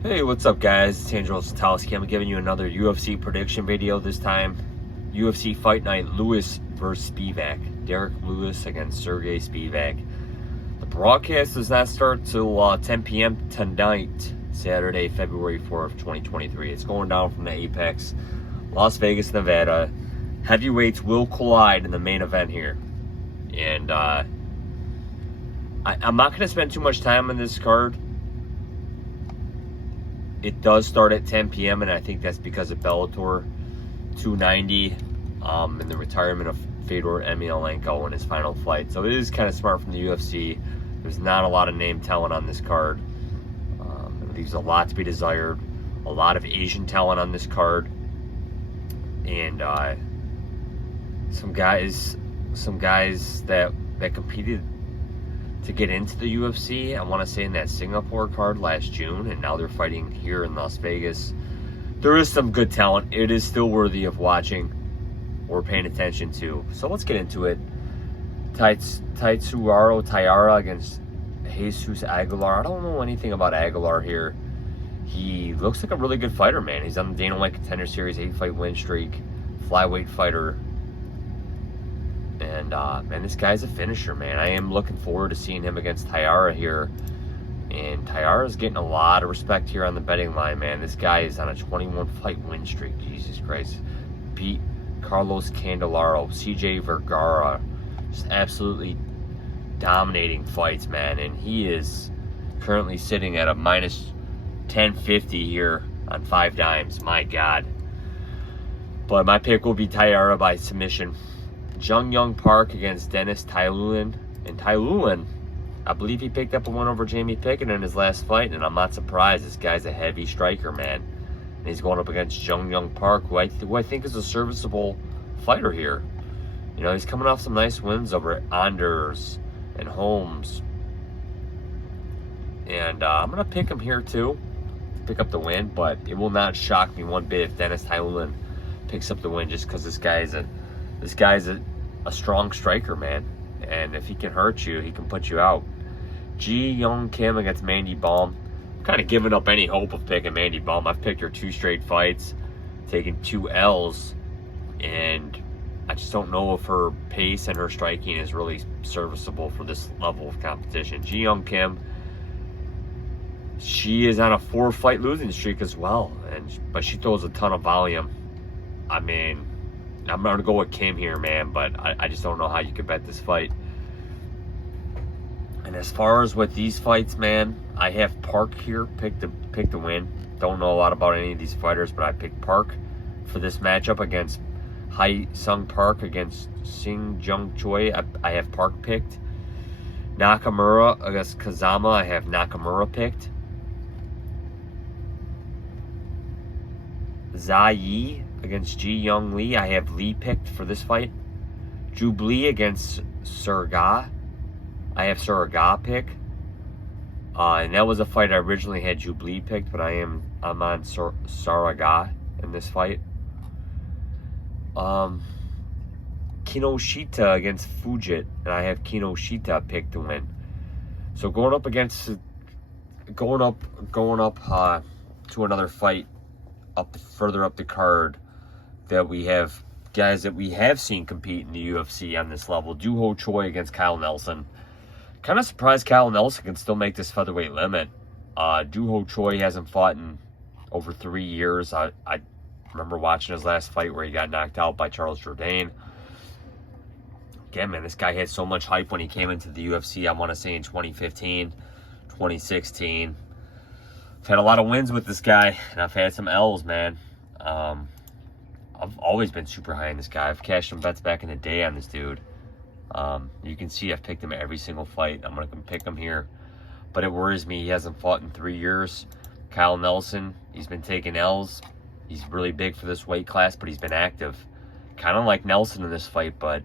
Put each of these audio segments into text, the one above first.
Hey, what's up guys? It's Andrew Satowski. I'm giving you another UFC prediction video. This time, UFC Fight Night Lewis versus Spivak. Derek Lewis against Saragih Spivak. The broadcast does not start till 10 p.m. tonight, Saturday, February 4th, 2023. It's going down from the Apex, Las Vegas, Nevada. Heavyweights will collide in the main event here. And I'm not going to spend too much time on this card. It does start at 10 p.m. and I think that's because of Bellator 290 and the retirement of Fedor Emelianenko in his final fight. So it is kind of smart from the UFC. There's not a lot of name talent on this card. It leaves a lot to be desired. A lot of Asian talent on this card. And some guys that competed to get into the UFC, I want to say in that Singapore card last June, and now they're fighting here in Las Vegas. There is some good talent. It is still worthy of watching or paying attention to. So let's get into it. Taira against Jesus Aguilar. I don't know anything about Aguilar here. He looks like a really good fighter, man. He's on the Dana White Contender Series 8-fight win streak, flyweight fighter. And, man, this guy's a finisher, man. I am looking forward to seeing him against Taira here. And Taira's getting a lot of respect here on the betting line, man. This guy is on a 21-fight win streak. Jesus Christ. Beat Carlos Candelaro, CJ Vergara. Just absolutely dominating fights, man. And he is currently sitting at a minus 1050 here on 5 dimes. My God. But my pick will be Taira by submission. Yong Park against Dennis Tylulin. And Tylulin, I believe he picked up a win over Jamie Pickett in his last fight, and I'm not surprised. This guy's a heavy striker, man. And he's going up against Yong Park, who I think is a serviceable fighter here. You know, he's coming off some nice wins over Anders and Holmes. And I'm going to pick him here, too. Pick up the win, but it will not shock me one bit if Dennis Tylulin picks up the win, just because this guy's a strong striker, man. And if he can hurt you, he can put you out. Ji Young Kim against Mandy Baum. I'm kind of giving up any hope of picking Mandy Baum. I've picked her 2 straight fights, taken 2 L's, and I just don't know if her pace and her striking is really serviceable for this level of competition. Ji Young Kim, she is on a 4-fight losing streak as well, but she throws a ton of volume. I mean, I'm going to go with Kim here, man, but I just don't know how you could bet this fight. And as far as with these fights, man, I have Park here, pick the win. Don't know a lot about any of these fighters, but I picked Park for this matchup against Hai Sung Park against Sing Jung Choi. I have Park picked. Nakamura against Kazama, I have Nakamura picked. Zai against Ji Young Lee, I have Lee picked for this fight. Jubilee against Saragih, I have Saragih pick. And that was a fight I originally had Jubilee picked, but I'm on Saragih in this fight. Kinoshita against Fujit, and I have Kinoshita picked to win. So going up to another fight further up the card, that we have guys that we have seen compete in the UFC on this level. Choi against Kyle Nelson. Kind of surprised Kyle Nelson can still make this featherweight limit. Choi hasn't fought in over 3 years. I remember watching his last fight where he got knocked out by Charles Jourdain. Again, man, this guy had so much hype when he came into the UFC. I want to say in 2015, 2016. I've had a lot of wins with this guy, and I've had some L's, man. I've always been super high on this guy. I've cashed some bets back in the day on this dude. You can see I've picked him at every single fight. I'm going to pick him here. But it worries me. He hasn't fought in 3 years. Kyle Nelson, he's been taking L's. He's really big for this weight class, but he's been active. Kind of like Nelson in this fight, but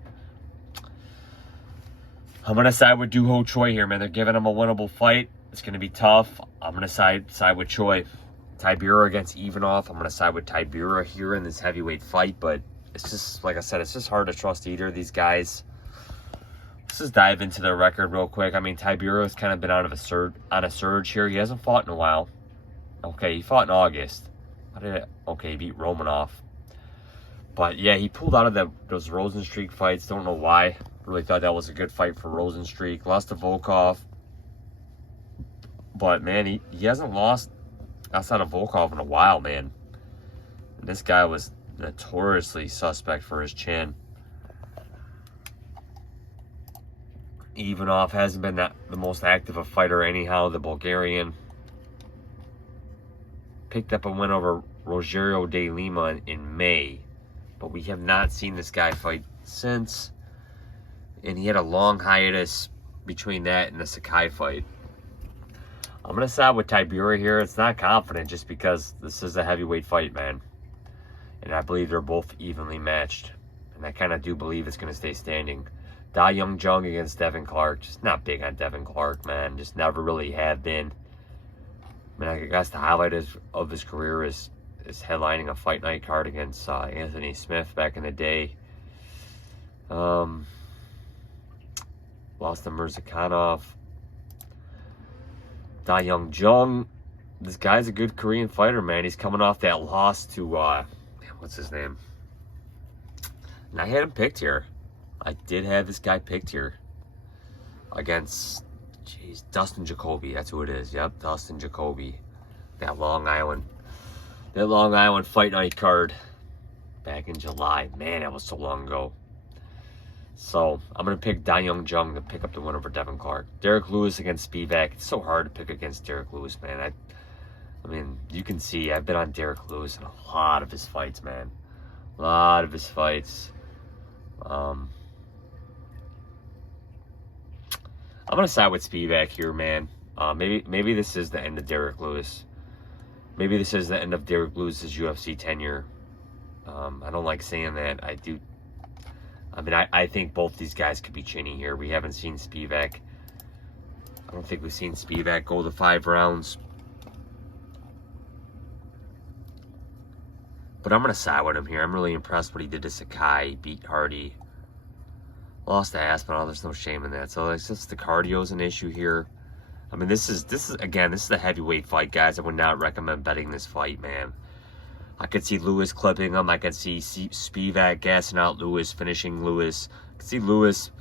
I'm going to side with Choi here, man. They're giving him a winnable fight. It's going to be tough. I'm going to side with Choi. Tybura against Ivanov. I'm going to side with Tybura here in this heavyweight fight, but it's just, like I said, it's just hard to trust either of these guys. Let's just dive into their record real quick. I mean, Tybura has kind of been on a surge here. He hasn't fought in a while. Okay, he fought in August. Okay, he beat Romanov. But yeah, he pulled out of those Rosenstreich fights. Don't know why. Really thought that was a good fight for Rosenstreich. Lost to Volkov. But man, he hasn't lost outside of Volkov in a while, man. And this guy was notoriously suspect for his chin. Ivanov hasn't been the most active a fighter anyhow. The Bulgarian picked up a win over Rogerio de Lima in May. But we have not seen this guy fight since. And he had a long hiatus between that and the Sakai fight. I'm going to side with Tybura here. It's not confident just because this is a heavyweight fight, man. And I believe they're both evenly matched. And I kind of do believe it's going to stay standing. Jung against Devin Clark. Just not big on Devin Clark, man. Just never really have been. I mean, I guess the highlight of his career is headlining a fight night card against Anthony Smith back in the day. Lost to Mirzakhanov. Jung. This guy's a good Korean fighter, man. He's coming off that loss to, what's his name? And I had him picked here. I did have this guy picked here. Against, Dustin Jacoby. That's who it is. Yep, Dustin Jacoby. That Long Island fight night card back in July. Man, that was so long ago. So, I'm going to pick Jung to pick up the win over Devin Clark. Derek Lewis against Spivak. It's so hard to pick against Derek Lewis, man. I mean, you can see I've been on Derek Lewis in a lot of his fights, man. A lot of his fights. I'm going to side with Spivak here, man. Maybe this is the end of Derek Lewis. Maybe this is the end of Derek Lewis's UFC tenure. I don't like saying that. I think both these guys could be chinny here. We haven't seen Spivak. I don't think we've seen Spivak go the 5 rounds. But I'm going to side with him here. I'm really impressed what he did to Sakai. Beat Hardy. Lost to Aspinall. There's no shame in that. So it's just the cardio's an issue here. I mean, this is the heavyweight fight, guys. I would not recommend betting this fight, man. I could see Lewis clipping him. I could see Spivak gassing out Lewis, finishing Lewis. I could see Lewis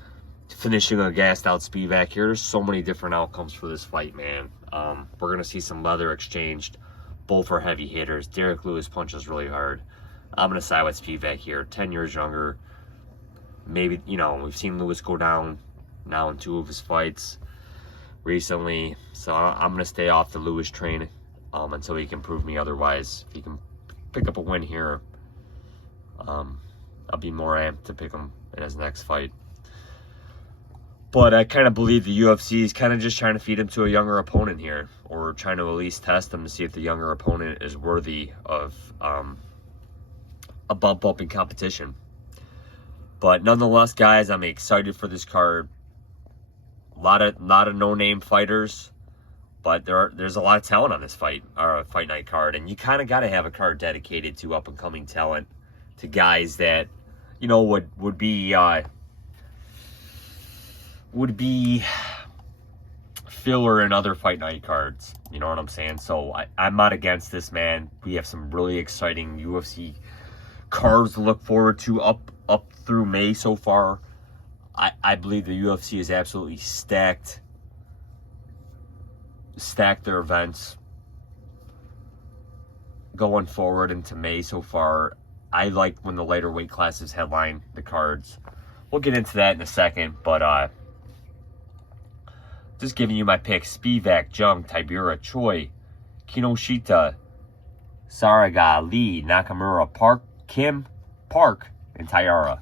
finishing a gassed out Spivak here. There's so many different outcomes for this fight, man. We're going to see some leather exchanged. Both are heavy hitters. Derek Lewis punches really hard. I'm going to side with Spivak here. 10 years younger. Maybe, we've seen Lewis go down now in 2 of his fights recently. So I'm going to stay off the Lewis train until he can prove me otherwise. If he can pick up a win here, I'll be more amped to pick him in his next fight. But I kind of believe the UFC is kind of just trying to feed him to a younger opponent here, or trying to at least test him to see if the younger opponent is worthy of a bump up in competition. But nonetheless, guys, I'm excited for this card. A lot of no-name fighters, but there's a lot of talent on this fight night card, and you kind of got to have a card dedicated to up-and-coming talent, to guys that would be filler in other fight night cards. You know what I'm saying? So I'm not against this, man. We have some really exciting UFC cards to look forward to up through May so far. I believe the UFC is absolutely stacked their events going forward into May so far. I like when the lighter weight classes headline the cards. We'll get into that in a second, but just giving you my picks: Spivak, Jung, Tybura, Choi, Kinoshita, Saragih, Lee, Nakamura, Park, Kim, Park, and Taira.